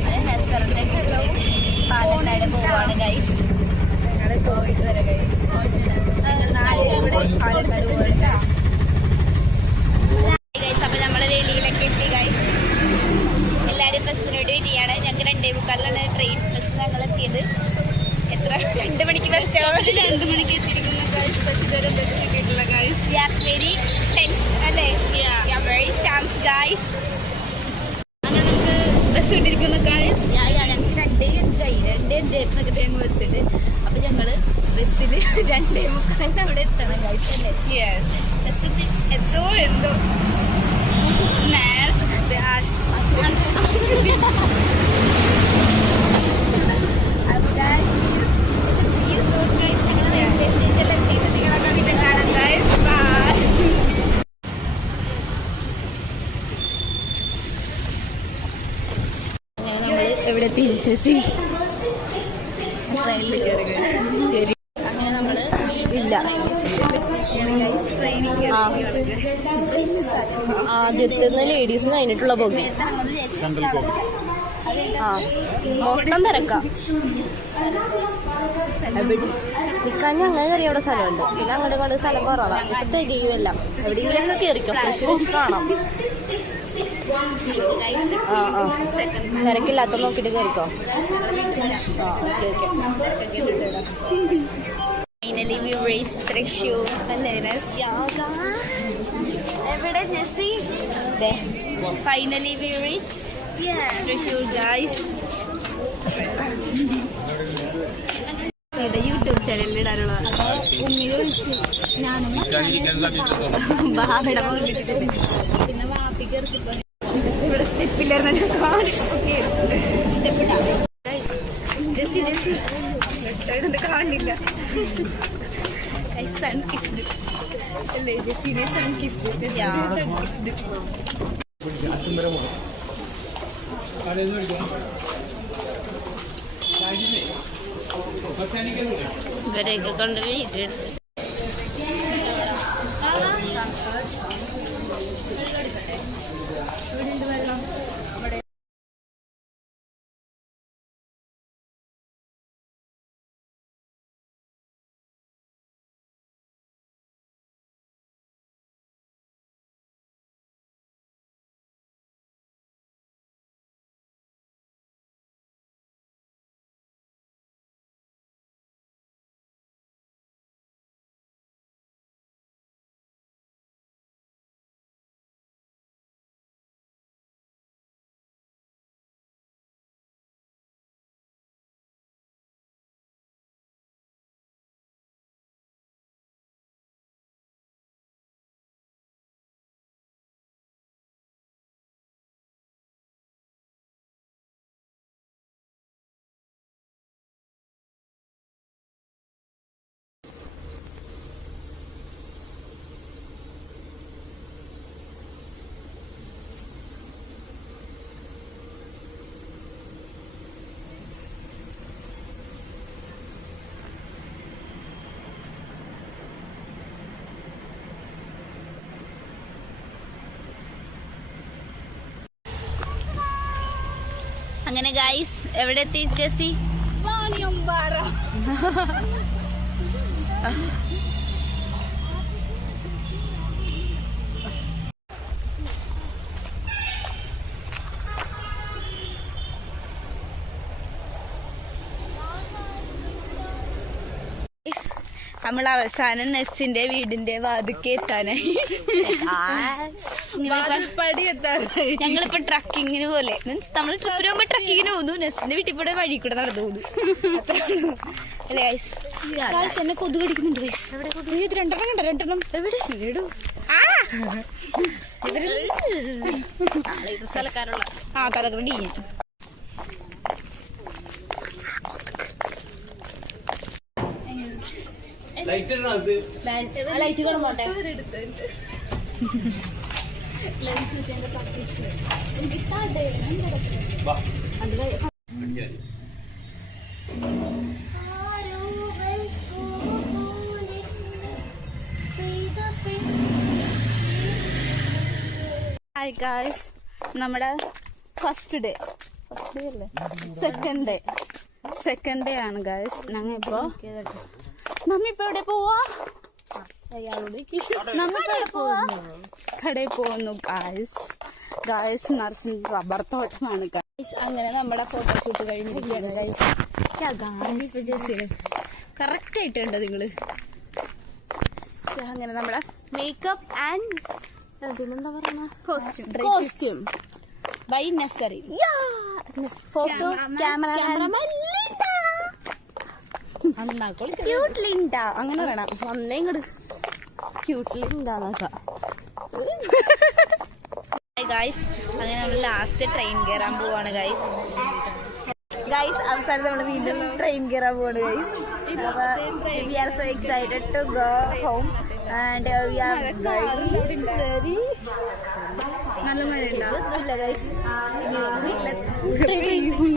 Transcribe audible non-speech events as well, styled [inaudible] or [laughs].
അത് ഹെസറിലേക്കുള്ളതും പാലക്കാട് പോവാണ് ഗൈസ് പോയിട്ട് വരാം ഗൈസ് അപ്പൊ നമ്മൾ വെളിയിലൊക്കെ എത്തി ഗൈസ് എല്ലാരും ബസ്സിനോട് വരികയാണ്. ഞങ്ങൾക്ക് രണ്ടേ മുക്കാലിലാണ് ട്രെയിൻ ബസ് ഞങ്ങൾ എത്തിയത്. എത്ര? രണ്ട് മണിക്ക് ബസ് രണ്ട് മണിക്ക് എത്തിയിരിക്കുന്നു ഗൈസ് ബസ് ഇതുവരെ ബസ് കിട്ടിയിട്ടില്ല ഗൈസ് വി വെരി ടെൻസ് അല്ലേ? വെരി ചാൻസ് ഗൈസ് ബസ് കിട്ടിയിരിക്കുന്നു ഗൈസ് ഞങ്ങൾക്ക് രണ്ടേ അഞ്ചായി രണ്ടേ അഞ്ചായിരുന്നു ഞങ്ങൾ ബസ് ഉണ്ട് അപ്പൊ ഞങ്ങൾ ബസ്സിൽ [laughs] രണ്ടേ മുക്കാലിന് അവിടെ എത്തണം കഴിച്ചല്ലേ ബസ്സിന്റെ എന്തോ എന്തോ. [laughs] നേരത്തെ ആശ- അപ്പൊ guys, see you- see you soon, guys. ഞങ്ങൾ destination ൽ എത്തിയിട്ട് നിങ്ങളെ പിന്നെ കാണാം ഗൈസ് ബൈ അങ്ങനെ നമ്മൾ എവിടെ തിരിച്ചു ട്രെയിനിൽ കയറി ശരി. അങ്ങനെ നമ്മൾ ഇല്ല. ആദ്യത്തെ ലേഡീസിന് കഴിഞ്ഞിട്ടുള്ള പോകി ആ. മൊത്തം തിരക്കാം. നിക്കാൻ അങ്ങനെ കയറിയ അവിടെ സ്ഥലമുണ്ട്. പിന്നെ അങ്ങോട്ട് കൊണ്ട് സ്ഥലം കുറവാണ് ഇപ്പൊ ജീവല്ല എവിടെയെങ്കിലും കയറിക്കോ തൃശ്ശൂർ വെച്ച് കാണാം ആ ആ. തിരക്കില്ലാത്ത നോക്കിട്ട് കയറിക്കോ? ആ okay okay finally we reach Thrissur അല്ലേ? എവിടെ Jessy? Finally we reach Thrissur guys YouTube ചാനലിൽ ഇടാനുള്ള ഉമ്മി. ചോദിച്ചു ഞാനും ബാബയുടെ പോയിട്ട് പിന്നെ വാപ്പി കയറി ഇതൊന്നും കാണില്ല. സൺ കിസ്ഡ് അല്ലേ ജെസ്സിനെ സൺ കിസ്ഡ് സൺ കിസ്ഡ് ഇവരെയൊക്കെ കൊണ്ട് വീട്ടിലെടുത്ത് வீடு வரலாம். അങ്ങനെ ഗൈസ് എവിടെ എത്തി ജെസ്സി? വാണിയമ്പാറ. [laughs] നമ്മൾ അവസാനം നെസ്സിന്റെ വീടിന്റെ വാതുക്കെ എത്താനായി. ഞങ്ങളിപ്പോ- പടി എത്താറായി ഞങ്ങളിപ്പോ ട്രക്കിങ്ങിന് പോലെ. മീൻസ് നമ്മൾ ചോരുമ്പോ പോകുമ്പോ ട്രക്കിങ്ങിന് പോകുന്നു. നെസ്സിന്റെ വീട്ടിൽ കൂടെ വഴി കൂടെ നടന്നു പോകുന്നു. അല്ലേ ഗൈസ് ഗൈസ് എന്നെ കൊതു കടിക്കുന്നുണ്ട് ഗൈസ് ഇത് രണ്ടെണ്ണം കണ്ട? രണ്ടെണ്ണം. എവിടെ? എവിടെയോ? ആ! തലക്കറ അത്? ലൈറ്റ് കൂടെ പോട്ടെ ഹായ് ഗായ്സ് നമ്മുടെ ഫസ്റ്റ് ഡേ ഫസ്റ്റ് ഡേ അല്ലേ? സെക്കൻഡ് ഡേ സെക്കൻഡ് ഡേ ആണ് ഗായ്സ് ഞങ്ങൾ ഇപ്പോ നമ്മിപ്പോ എവിടെ പോവാ? കടയിൽ പോകുന്നു ഗായ്സ് ഗായ്സ് നർസിംഗ് റബ്ബർ തോട്ടമാണ് ഗായ്സ് അങ്ങനെ നമ്മുടെ ഫോട്ടോഷൂട്ട് കഴിഞ്ഞിരിക്കുകയാണ് ഗായ്സ് കറക്റ്റ് ആയിട്ടുണ്ട് നിങ്ങൾ. അങ്ങനെ നമ്മുടെ മേക്കപ്പ് ആൻഡ് അതിനെന്താ പറയുക കോസ്റ്റ്യൂം കോസ്റ്റ്യൂം ബൈ നെസറി ഫോട്ടോ ക്യാമറ ക്യൂട്ട് ലിൻഡ അങ്ങനെ പറയണം. വന്നേ ഇങ്ങോട്ട് ക്യൂട്ടിൽ ഉണ്ടാകാം ഗായ്സ് അങ്ങനെ നമ്മൾ ലാസ്റ്റ് ട്രെയിൻ കയറാൻ പോവാണ് ഗായ്സ് ഗൈസ് അവസാനം നമ്മൾ വീണ്ടും ട്രെയിൻ കയറാൻ പോവാണ് guys we are so excited to go home and we are very very നല്ല മഴ ഒന്നുമില്ല ഗൈസ് വീട്ടിലെ